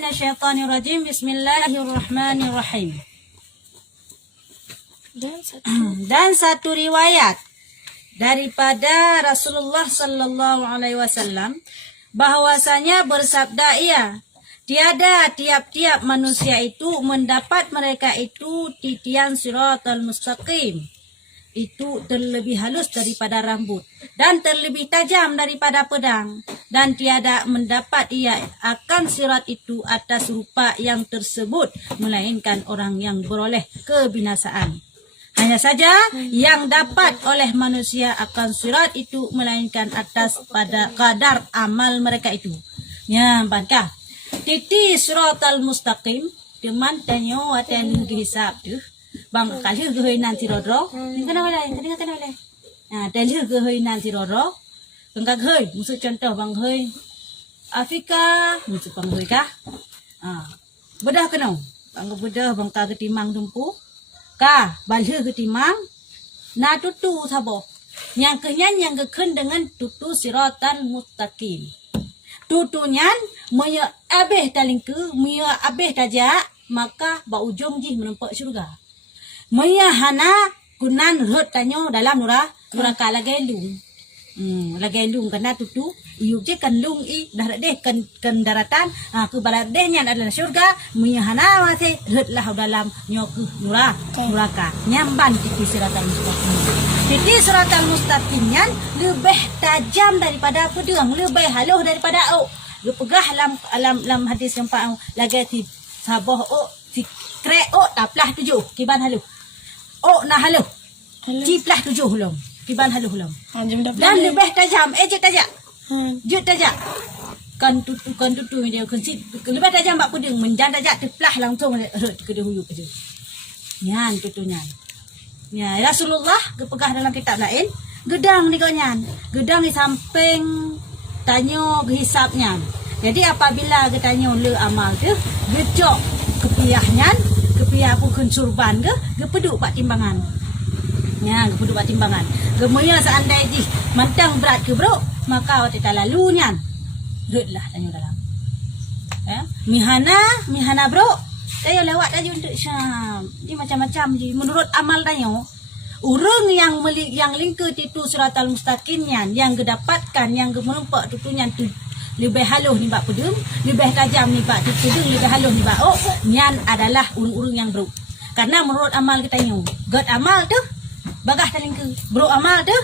minasyaitonirrajim. Bismillahirrahmanirrahim. Dan satu riwayat daripada Rasulullah sallallahu alaihi wasallam bahwasanya bersabda ia, tiada tiap-tiap manusia itu mendapat mereka itu titian siratal mustaqim. Itu terlebih halus daripada rambut dan terlebih tajam daripada pedang, dan tiada mendapat ia akan sirat itu atas rupa yang tersebut melainkan orang yang beroleh kebinasaan. Hanya saja yang dapat oleh manusia akan sirat itu melainkan atas pada kadar amal mereka itu. Ya, bangka. Titi siratal mustaqim teman tanyo atan hisab tu. Bang kali gehoi nanti rodro, kena boleh. Nah, tadi gehoi nanti rodro, engkau gehoi, musuh contoh bang gehoi, Afrika, musuh bang gehoi kah? Bedah kena, bang bedah bang kah ketimang tumpu, kah balik ketimang, nah tutu sabo, yang kenyan yang keken dengan tutu siratan mustaqim, tutunyan maya abeh talingku, maya abeh tajak, maka ba ujung ji menempat syurga. Maya hana kunan rot tanyo dalam nuraka lagay lung kana tutu iuk je kan lung i darat deh kan daratan ke barat dehnya adalah surga. Maya hana masih rot lah dalam nyoku nuraka nyamban titi siratal mustaqim. Titi siratal mustaqimnya lebih tajam daripada pedang, lebih halus daripada dia pegah alam hadis yang pak lagi ti sabah si krek taplah 7 kiban halu. Nah halu. Ciplah 7 hulum. Kiban halu hulum. Dan lebih tajam. Ejek tajak. Jet tajak. Kan tutu dia lebih tajam bak pedang menjan tajak teplah langsung ke dia huyuk ke dia. Nyan tutunyan. Ya, Rasulullah kepegah dalam kitab lain, gedang ni konyan. Gedang di samping tanyo hisapnya. Jadi apabila kita le amal tu, gejok kepiahnya, kepiah pun surban ke peduk pak timbangan. Ya, peduk pak timbangan. Gemoya seandai di mantang berat ke bro, maka waktu tak lalunya. Redlah tanyo dalam. Ya, mihana bro. Tayo lewat aja untuk Syam. Ini macam-macam je. Menurut amal tanyo, orang yang lingkar itu siratal mustaqimnya, yang kedapatkan, yang menumpak tutunya tu lebih halus ni bak pedung, lebih tajam ni bak pedung, lebih halus ni bak nyan adalah urung-urung yang bro. Karena menurut amal kita nyu, god amal tu bagah talingke, bro amal tu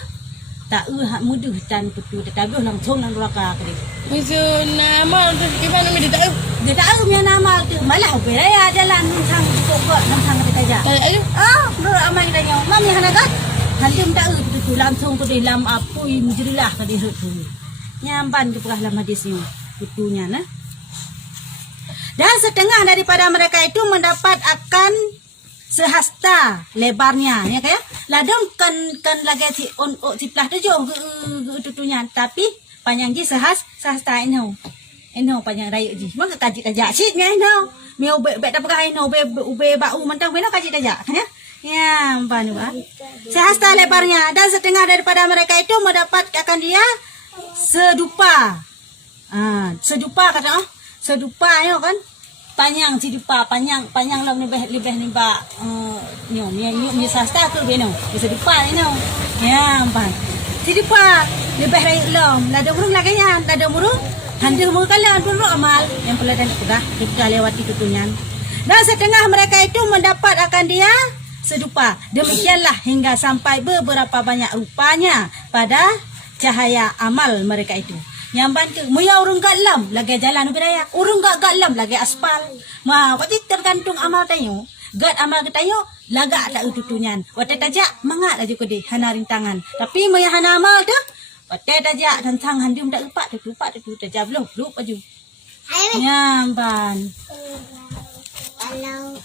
tak hak mudah tan tutu tetaguh langsung nang neraka ke dia. Musuh amal tu gimana dia tak dia tak punya amal tu malah beraya jalan nang pokok nang kita aja. Ayo. Menurut amal kita nyu, mami hanakat halim tak tutu langsung ke dalam apui menjerilah ke dia tu. Nyamban ke pegah dalam hadisnya tutunya nah. Dan setengah daripada mereka itu mendapat akan sehasta lebarnya ya kayak ladong kan lagi si ciplah 7 tutunya, tapi panjang ji sehasta eno panjang raya ji mang kaji tajak sit nya eno mi ube tak pegah eno ube bau mentang beno kaji tajak ya. Ya ampun ba sehasta lebarnya, dan setengah daripada mereka itu mendapat akan dia sedupa. Sedupa kata sedupa yo kan. Panjang sedupa, panjang lam lebih ni ba ni sasta tu beno. Sedupa ni no. Ya ampun. Sedupa lebih rai lam, lada burung lagi ya, lada burung. Handir burung kala burung amal yang peladan pegah kita lewati tutunyan. Dan setengah mereka itu mendapat akan dia sedupa. Demikianlah hingga sampai beberapa banyak rupanya pada cahaya amal mereka itu. Nyamban ke muya urung galam lagi jalan beraya, urung gak galam lagi aspal. Waktu tergantung amal tayo, gad amal ketayo lagak tak tutunyan. Waktu tajak mangat aja ke dia hana rintangan. Tapi muya hana amal tu, waktu tajak tentang handum tak lupa tu tajak belum baju. Nyamban. Kalau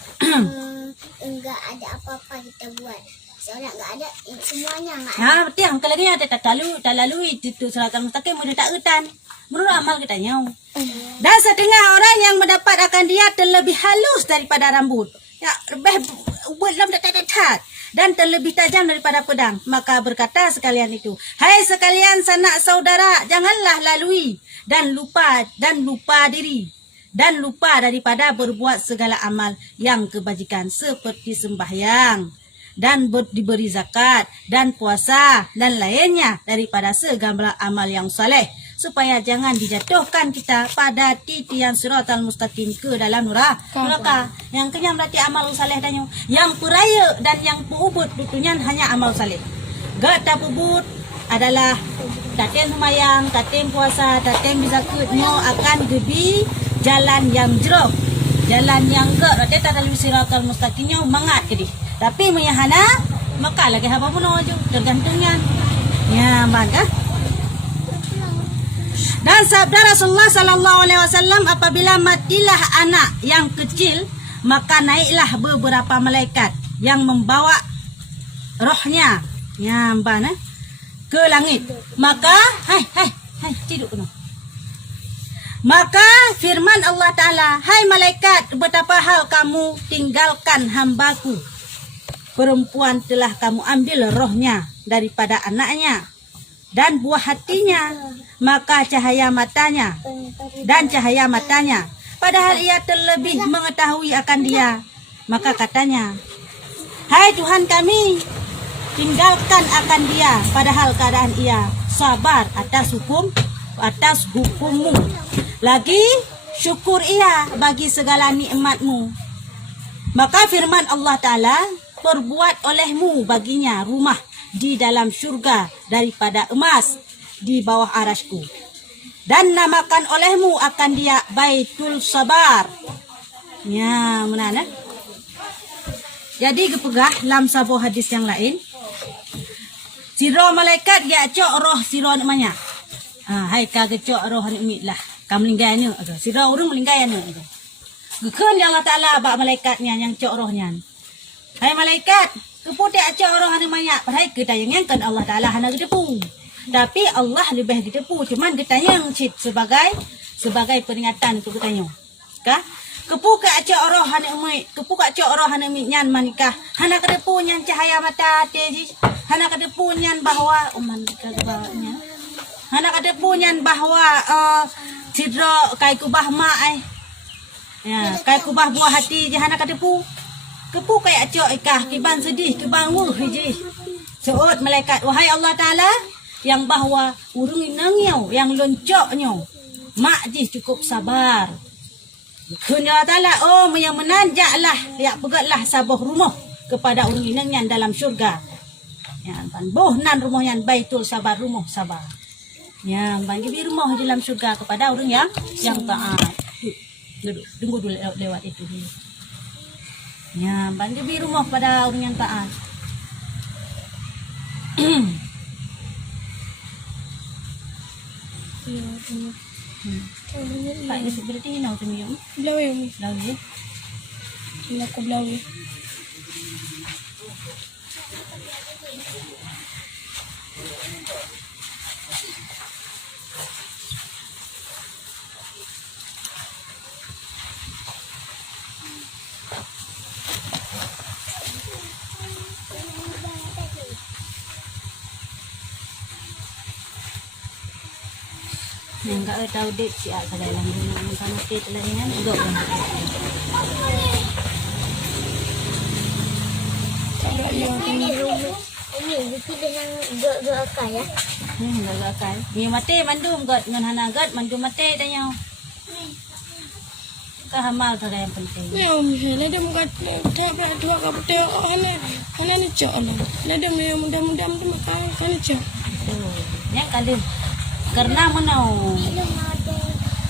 enggak ada apa-apa kita buat, soalnya enggak ada semuanya enggak ada. Betul. Kalau lagi ada tak lalu itu siratal mustaqim mudah tak utan. Menurut amal kita nyau. Dan setengah orang yang mendapat akan dia terlebih halus daripada rambut. Ya, lebih belum tak dan terlebih tajam daripada pedang. Maka berkata sekalian itu, hai sekalian sanak saudara, janganlah lalui dan lupa diri. dan lupa daripada berbuat segala amal yang kebajikan seperti sembahyang dan diberi zakat dan puasa dan lainnya daripada segala amal yang saleh, supaya jangan dijatuhkan kita pada titian siratal mustaqim ke dalam neraka. Yang kenyang berarti amal saleh dan yang peraya dan yang pubut dutunyan hanya amal saleh. Gak pubut adalah taten semayang, taten puasa, taten bizakutnya akan gebi jalan yang jeruk, jalan yang gak berarti tak dalam siratal mustaqimnya mangat ke di. Tapi menyahana maka lagi apa pun aja tergantungnya. Ya, maka. Dan sabda Rasulullah sallallahu alaihi wasallam, apabila matilah anak yang kecil, maka naiklah beberapa malaikat yang membawa rohnya, ya mbana, ke langit. Maka hai tidur no. Maka firman Allah Ta'ala, hai malaikat, betapa hal kamu tinggalkan hambaku perempuan, telah kamu ambil rohnya daripada anaknya dan buah hatinya, maka cahaya matanya dan cahaya matanya, padahal ia terlebih mengetahui akan dia. Maka katanya, hai Tuhan kami, tinggalkan akan dia, padahal keadaan ia sabar atas hukummu, lagi syukur ia bagi segala nikmatmu. Maka firman Allah Ta'ala, perbuat olehmu baginya rumah di dalam syurga daripada emas di bawah arasku, dan namakan olehmu akan dia Baitul Sabar. Ya, mana? Jadi kepegah dalam sebuah hadis yang lain, siro malaikat dia cok roh siro namanya. Hai kagak cok roh ni lah. Kamu linggainya agak. Siro urang melinggainya agak. Gekeun Allah Taala bak malaikatnya yang cok rohnya. Hai malaikat, keputek acak orang hana banyak. Padahal kita yang kan Allah Ta'ala hana gedepu. Tapi Allah lebih gedepu. Cuman kita yang cit sebagai peringatan untuk kita yang. Kepuk acak orang hana umit. Kepuk acak orang hana umit nyan manikah. Hana gedepu nyan cahaya mata teji. Hana gedepu nyan bahwa kagabanya. Hana gedepu nyan bahwa sidra kai kubah mak ya, kai kubah buah hati je hana gedepu. Kepu kayak acok ikah, kiban sedih, kiban wuh hiji. Seut malaikat, wahai Allah Ta'ala, yang bahwa urung inangnya, yang loncoknya, mak jih cukup sabar. Kena Ta'ala, oh yang menanjaklah, yang pegatlah sabuh rumah kepada urung inangnya dalam syurga. Yang boh nan rumahnya Baitul Sabar, rumah sabar. Yang bagi rumah dalam syurga kepada urung yang taat. Duduk, tunggu dulu lewat itu dulu. Ya, bagi di rumah pada orang yang taat. Pak ini seperti ini nak temium. Belawi. Lalu, Aku belawi. yang enggak tahu date siap pada dalam rumah sama date lainnya enggak yang. Ini bukti dengan gak akal ya. Gak akal. Ni mati mandum god dengan hana god mandum mati tanya. Kehamal tu yang penting. Ni dia muka tak dua kapten hana ni cak lah. Dia mudah-mudah tu makan hana cak. Yang kali karena mana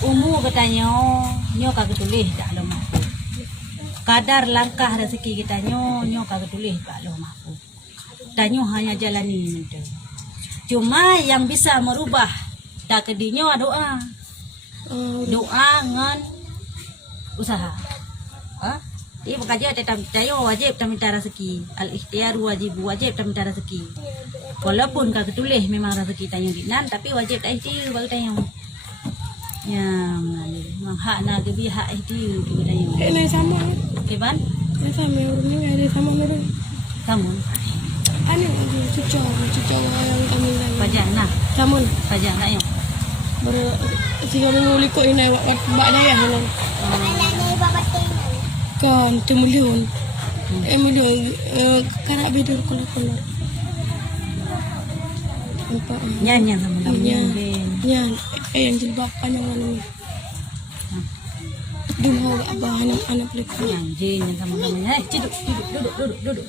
umur katanya nyo kagak tulis dak lo mampu. Kadar langkah rezeki kita nyo kagak tulis dak lo mampu. Danyo hanya jalani itu. Cuma yang bisa merubah takdirnya doa. Doa dengan usaha. Dia bekerja tetap tayo wajib minta rezeki. Al-ikhtiar wajib minta rezeki. Walaupun kagak tulis memang rezeki tanya dinan tapi wajib tak ikhtiar baru tanya. Ya, memang hak nak gebi hak ikhtiar kita tanya. Ini sama. Keban? Ini sama orang ada sama orang. Kamu? Ani cucu yang kami lagi. Pajak nak. Kamu pajak nak yo. tiga minggu likut ini bak dayah ni. Anak ni bapak tinggal. Kan temulun. Mulun karak bedur kolor-kolor. Nampak. Nyan sama-sama Yan. Ben. Yan. Yang jilbab panjang ni. Dulu abah anak-anak lekor. Nyan Jin yang sama-sama. Duduk.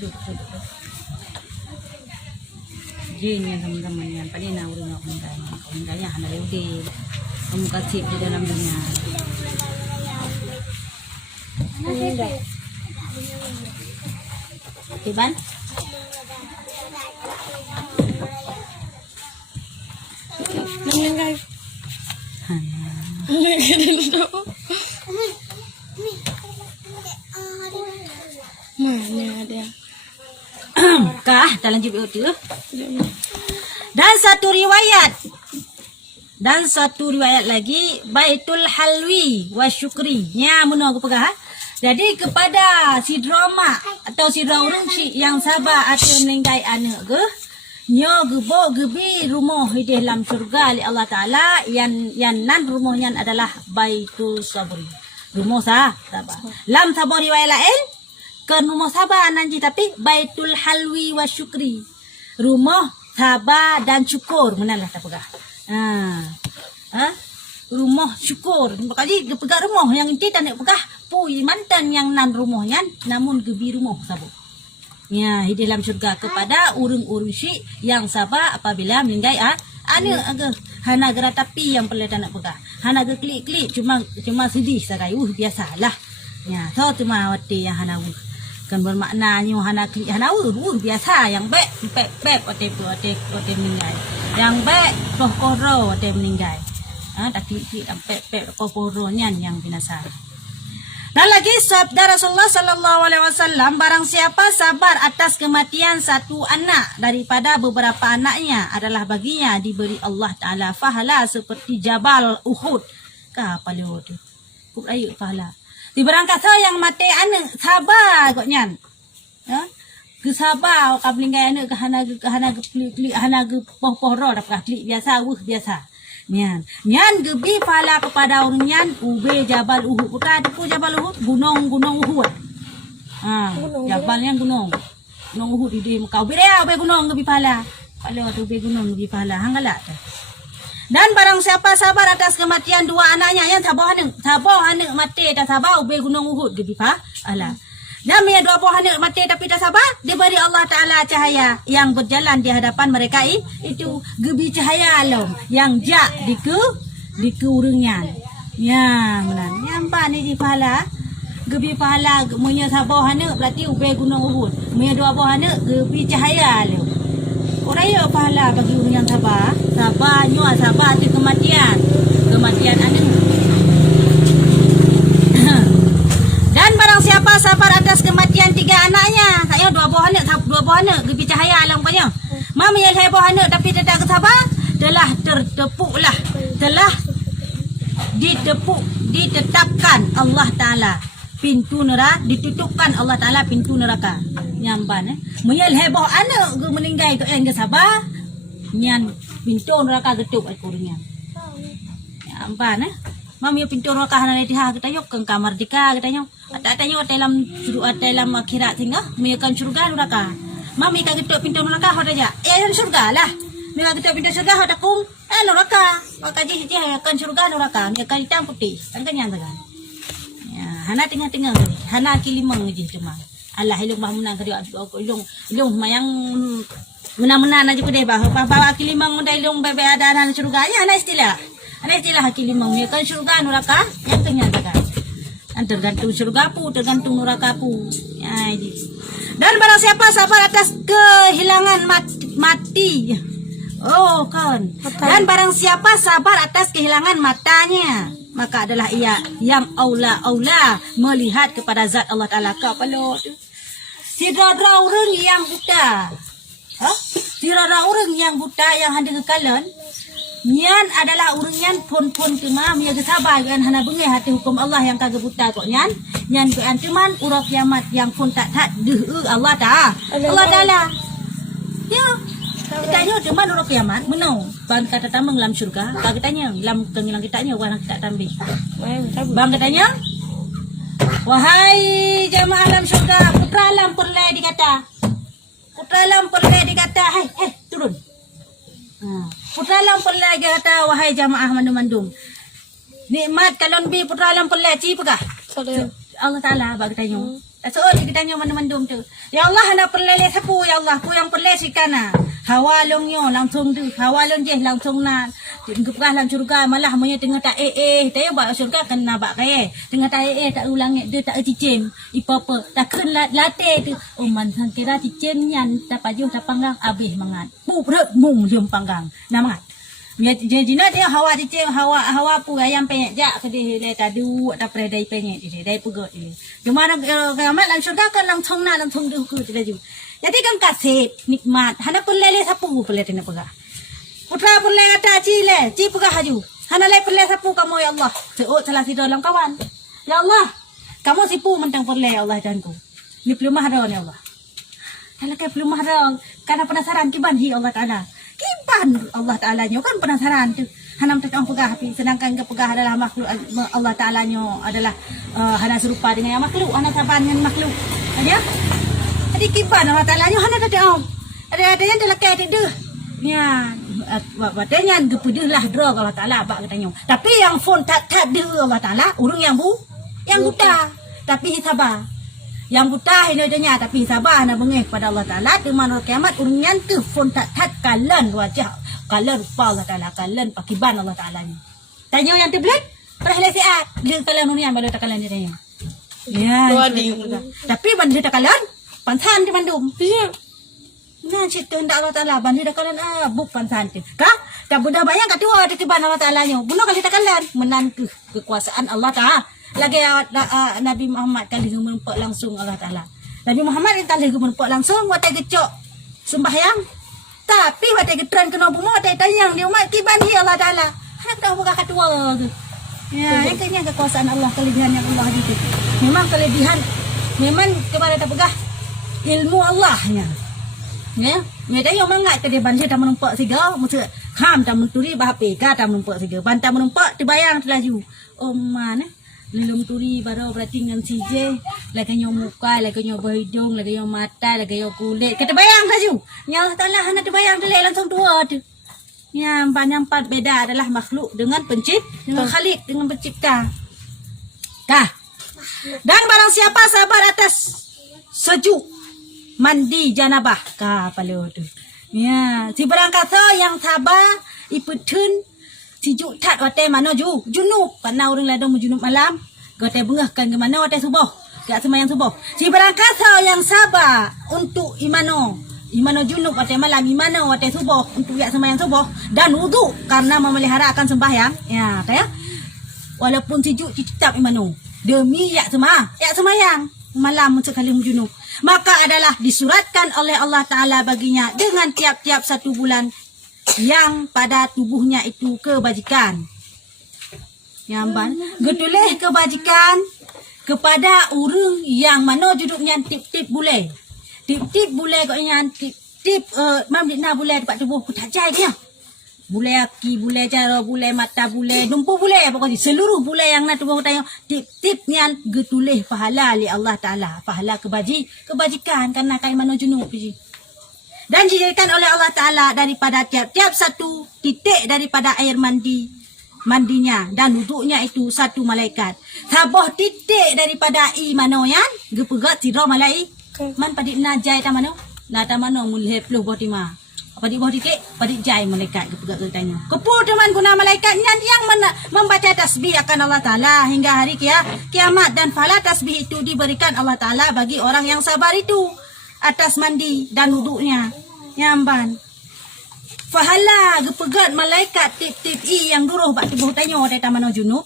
Jin yang sama-sama yan. Palina urang ako ng hana lewde. Kamu kasih di dalam dunia. Iban? Nang guys. Mana ada? Kah, dalam jibut itu. Dan satu riwayat lagi Baitul Halwi wa Syukri. Nya mun aku pegah. Jadi kepada si drama atau si orang si yang sabar atau meninggai anak ke nyo gebo gebi rumah di dalam surga oleh Allah Taala yang nan rumahnya adalah Baitul Sabri. Rumah sabar. Lam sabar riwayat lain ke rumah sabar nanti tapi Baitul Halwi wa Syukri. Rumah sabar dan syukur menalah tak pegah. Rumah syukur. Makali pegang rumah yang inti tak nak pegah pui mantan yang nan rumahnya namun gebi rumah sabar. Ya, di dalam syurga kepada urung-urung syik yang sabar apabila meninggai anak aga hana gerak tapi yang perlu tak nak pegah. Hana ge klik-klik cuma sedih sakai biasalah. Ya, so tu mah wati yang hana kan bermaknanya hana klik hana biasa yang pep ote meninggai. Yang baik koro ote meninggai. Tak klik pep koronya yang binasa. Dan lagi sabda Rasulullah sallallahu alaihi wasallam, barang siapa sabar atas kematian satu anak daripada beberapa anaknya adalah baginya diberi Allah Taala pahala seperti Jabal Uhud. Apa lewat tu? Kub ayu pahala. Di barang kata yang mati anak sabar koknya. Ya? Kesabar kau meninggal anak ke hana ke poh-pohro dapat klik biasa biasa. Nyan gebi pahala kepada orang nyan ube Jabal Uhud. Bukan tu Jabal Uhud, gunung Uhud. Jabalnya gunung Uhud di Mekah. Ube dia ube gunung gebi pahala. Pahala tu ube gunung gebi pahala. Hanggalah. Dan barang siapa sabar atas kematian dua anaknya yang sabar anak mati tak sabar ube gunung Uhud gebi pahala. Dan punya dua buah anak mati tapi tak sabar, diberi Allah Ta'ala cahaya yang berjalan di hadapan mereka itu gebi cahaya alam yang jak di urungnya. Ya, benar. Yang apa ni di pahala? Gebi pahala, punya sabar anak berarti ubai gunung Uhud. Punya dua buah anak gebi cahaya alam. Orang ya pahala bagi orang yang sabar. Sabar tu kematian anak. Dan barang siapa sabar atas kematian tiga anaknya, taknya dua buah anak gebi cahaya alam banyak. Mama yang buah anak tapi tidak sabar, telah ditetapkan Allah Taala pintu neraka, ditutupkan Allah Taala pintu neraka. Nyamban menyel heboh anak ge meninggal ke yang sabar, nyan pintu neraka getup akurnya. Nyamban Mami pintu neraka hana netihah kita yok ke kamar dika kita nyok. Atanya dalam akhirat singa meyakan surga neraka. Mami ka getuk pintu neraka hoda ja. Ya surga lah. Mira getuk pintu surga hoda kum neraka. Maka ji akan surga neraka. Meyakan hitam putih. Kan yang tegan. Ya, hana tengah-tengah ni. Hana kilimang ji cuma. Allah ilung mahmunang ka ilung mayang menang-menang aja deh bawa kilimang udah ilung bebe ada hana surganya hana istilah. Ada istilah kilimang meyakan surga neraka yang tengah tegan. Tergantung surga pu, tergantung neraka pu. Ya, ini. Dan barang siapa sabar atas kehilangan mati. Oh, kan. Dan barang siapa sabar atas kehilangan matanya, maka adalah ia yang aula melihat kepada zat Allah Taala. Kapalo tu. Tidak ada orang yang buta. Tidak ada orang yang buta yang hendak kekalian. Nyan adalah urungan pon kemam ya sabar kan hana bengeh hati hukum Allah yang kagak buta kok nyan ke ancaman urang kiamat yang pun tak deh Allah Taala. Ya. Ditanya dia mana orang kiamat, menau. Bang kata tamang dalam syurga, bang tanya, dalam kengilang kitanya orang kita tambih. Bang katanya, wahai jamaah alam syurga, putra alam perlai dikata. Putra alam perlai dikata, hei, turun. Putra alam perlai dikata, wahai jamaah mandum-mandum. Nikmat kalon bi putra alam perlai ci pegah. Allah Ta'ala bagi tanya. Soal kita tanya mandum-mandum tu. Ya Allah nak perlai sapu ya Allah, ku yang perlai sikana. Hawa long yo langsung tu, hawa long je langsung na. Gepah dalam syurga malah monya tengah tak tayo ba syurga kena ba kaya. Tengah tak tak ulang dia tak cicim. Ipa-apa tak ken late tu. Oh man sang kira cicim nyan tak pajuh tak panggang habis mangat. Pu perut mung jom panggang. Namat. Jina dia hawa cicim hawa pu ayam penyek jak ke dia tadu tak pernah dai penyek dia dai pegot dia. Cuma kiamat dalam syurga kan langsung na langsung tu ke dia ju. Jadi kan kasih nikmat. Hana pelele sapu pelele tina pegah. Putra pelele kata ci pegah haju. Hana le pelele sapu kamu ya Allah. Seut salah si dalam kawan. Ya Allah, kamu sipu mentang pelele Allah janku. Ni belum mahron ya Allah. Kalau ke belum mahron, karena penasaran kiban hi Allah Taala. Kiban Allah Taala nyo kan penasaran tu. Hanam tak pegah api sedangkan ke pegah adalah makhluk Allah Taala nyo adalah hana serupa dengan yang makhluk, hana saban dengan makhluk. Ya? Jadi kiban Allah Ta'ala nyo hana ada om. Ada yang dalam kaya dia. Ya, batanya gepedah lah drog Allah Ta'ala bak katanya. Tapi yang phone tak dia Allah Ta'ala, urang yang buta. Tapi sabar. Yang buta ini adanya tapi sabar nak bengih pada Allah Ta'ala di mana kiamat urang yang tu phone tak kalan wajah, kalan rupa Allah Ta'ala, kalan pakiban Allah Ta'ala ni. Tanya yang tu belum? Pernah siat. Dia kalan dunia baru tak kalan dia tanya. Ya. Tapi bandar tak kalan pansan di Bandung. Iya. Nah, cerita hendak Allah Ta'ala. Bandar dah kalan buk pansan tu. Kah? Tak budak bayang kat dua ada kiban Allah Ta'ala nyo. Bunuh kali tak kalan. Menantu kekuasaan Allah Ta'ala. Lagi Nabi Muhammad kali menempat langsung Allah Ta'ala. Nabi Muhammad kali menempat langsung. Watai kecok sembahyang. Tapi watai ketran kena bunga. Watai tanyang dia umat kiban hi Allah Ta'ala. Hendak tahu buka kat dua tu. Ya, yang kayaknya kekuasaan Allah. Kelebihan yang Allah itu. Memang kelebihan. Memang kemana tak pegah. Ilmu Allahnya. Ya, mereka yang mangat ke dia banjir tak menumpak siga, mesti kham tak menturi bahape, ka tak menumpak siga, bantah menumpak terbayang terlaju. Oh mana? Lelum turi baru berarti dengan CJ, lagi yang muka, lagi yang berhidung, lagi yang mata, lagi yang kulit, kata bayang terlaju. Ya Allah Ta'ala hana terbayang terlek langsung dua tu. Yang empat beda adalah makhluk dengan dengan Khalik, dengan pencipta. Kah? Dan barang siapa sabar atas sejuk mandi janabah kapalo tu. Ya, si berangkasa yang sabar iputun si jutat wate mana junub karena orang ladang junub malam gote bengahkan ke mana wate subuh gak semayang subuh. Si berangkasa yang sabar untuk imano junub wate malam imano wate subuh untuk gak semayang subuh dan wudu karena memelihara akan sembahyang. Ya, ya. Walaupun si tetap imano demi yak semayang malam untuk kali junub. Maka adalah disuratkan oleh Allah Ta'ala baginya dengan tiap-tiap 1 bulan yang pada tubuhnya itu kebajikan. Yang getulih kebajikan kepada orang yang mana juduknya tip-tip boleh. Tip-tip boleh katanya tip mam dikna boleh dapat tubuh ku tak jai dia. Boleh aki, boleh cara, boleh mata, boleh dumpu, boleh pokoknya seluruh boleh yang nak tubuh tanya tip-tip ni getulih pahala li Allah Ta'ala, pahala kebajikan karena kai mana junub ji. Dan dijadikan oleh Allah Ta'ala daripada tiap-tiap 1 titik daripada air mandinya dan wuduknya itu 1 malaikat. Sabah titik daripada imano yan gepegat sira malaikat man padik najai ta mano na ta mano mulhe puluh botima. Padik bawah titik, padik jai malaikat kepegat tanya. Kepul teman guna malaikat yang membaca tasbih akan Allah Ta'ala hingga hari kiamat dan pahala tasbih itu diberikan Allah Ta'ala bagi orang yang sabar itu atas mandi dan wuduknya. Nyamban. Pahala kepegat malaikat tip-tip yang duruh bak tubuh tanya dari taman junub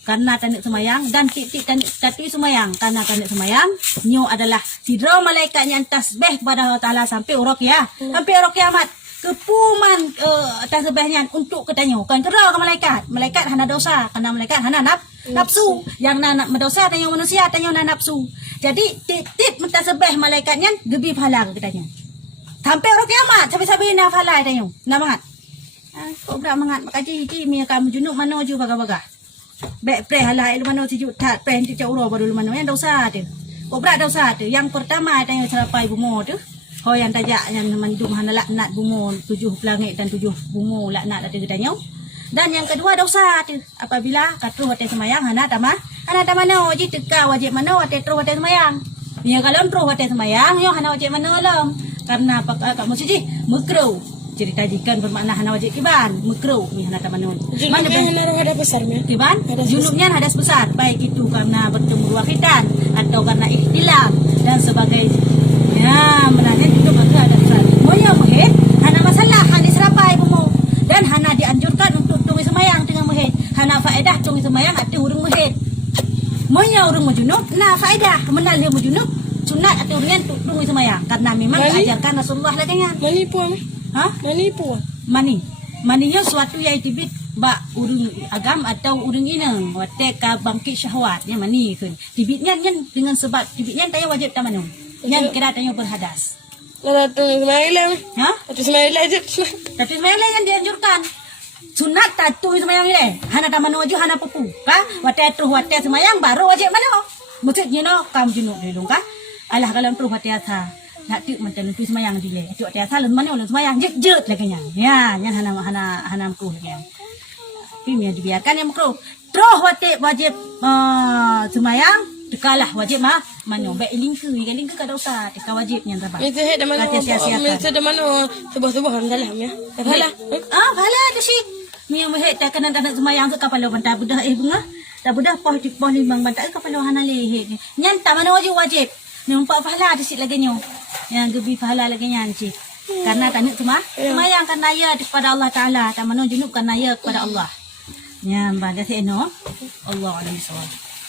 karena tandik semayang dan tip-tip tandik katu semayang karena tandik semayang nyo adalah sidra malaikat yang tasbih kepada Allah Ta'ala sampai urok sampai urok kiamat kepuman tasbihnya untuk ketanya kan kera ke malaikat hana dosa karena malaikat hana nafsu yang nak berdosa tanya manusia tanya nak nafsu jadi tip-tip mentasbih malaikatnya gebi pahala ketanya Sampai orang kiamat. Sampai-sampai nak falai tanya. Nak mangat. Kau berak mangat. Maka ji mi kamu junuk mana ju baga-baga. Bek pre halai lu mana tuju tat pre tu cak uro baru lu mana yang dosa tu. Kau berak dosa tu. Yang pertama tanya serapai bumo tu. Kau yang tajak yang mandum hana laknat bumo 7 pelangit dan 7 bumo laknat ada tanya. Dan yang kedua dosa tu. Apabila katru hotel semayang hana tamah. Hana tamah no ji teka wajib mana hotel terus hotel semayang. Ya kalau terus hotel semayang yo hana wajib mana lam. Karena kamu siji mekru. Cerita jikan bermakna hana wajib kiban mekru ni hana tamanun. Mana hana ada besarnya? Kiban junubnya hadas besar baik itu karena bertemu dua khitan atau karena ikhtilaf dan sebagainya. Ya, menanya itu maka ada besar. Moya muhid hana masalah hadis rapai bumu dan hana dianjurkan untuk tungi semayang dengan muhid. Hana faedah tungi semayang ati urung muhid. Moya urung majunub na faedah menal dia majunub sunat atau urian tungi semayang karena memang diajarkan Rasulullah laginya. Manipu am? Ha? Manipu. Maninya suatu yang tibit ba urung agam atau urung inang wate ka bangkit syahwatnya mani kun. Tibitnya dengan sebab tibitnya tanya wajib tamanum. Yang kira tanya berhadas. Nara tu Ismail. Ha? Tu Ismail aja. Tapi semayang yang dianjurkan. Sunat tatu semayang ni. Hana tamanu wajib hana pupu. Ka? Wate terus wate semayang baru wajib mana? Maksudnya no kam junuk dulu ka? Alah kalau terus wate asa. Nak tu macam tu semayang dia. Tu wate asa lalu mana lalu semayang jet lagi nya. Ya, yang hana makruh lagi. Tapi dia dibiarkan yang makruh. Terus wate wajib semayang dekalah wajib mah mana baik lingku ka dosa deka wajibnya tabah. Itu ada mana? Itu ada mana? Sebuah dalam ya. Pahala. Pahala tu sih. Mi yang meh tak kena tak semayang tu kapal bantah budah bunga. Tak budah poh di poh limbang bantah kapal hana leh. Nyan tak mana wajib. Ni umpak pahala tu sih lagi nyo. Yang gebi pahala lagi nyan sih. Karena tanya tu mah semayang karena ya kepada Allah Taala, tak mana junub karena ya kepada Allah. Ya, baca sih no. Allah alam bisawab.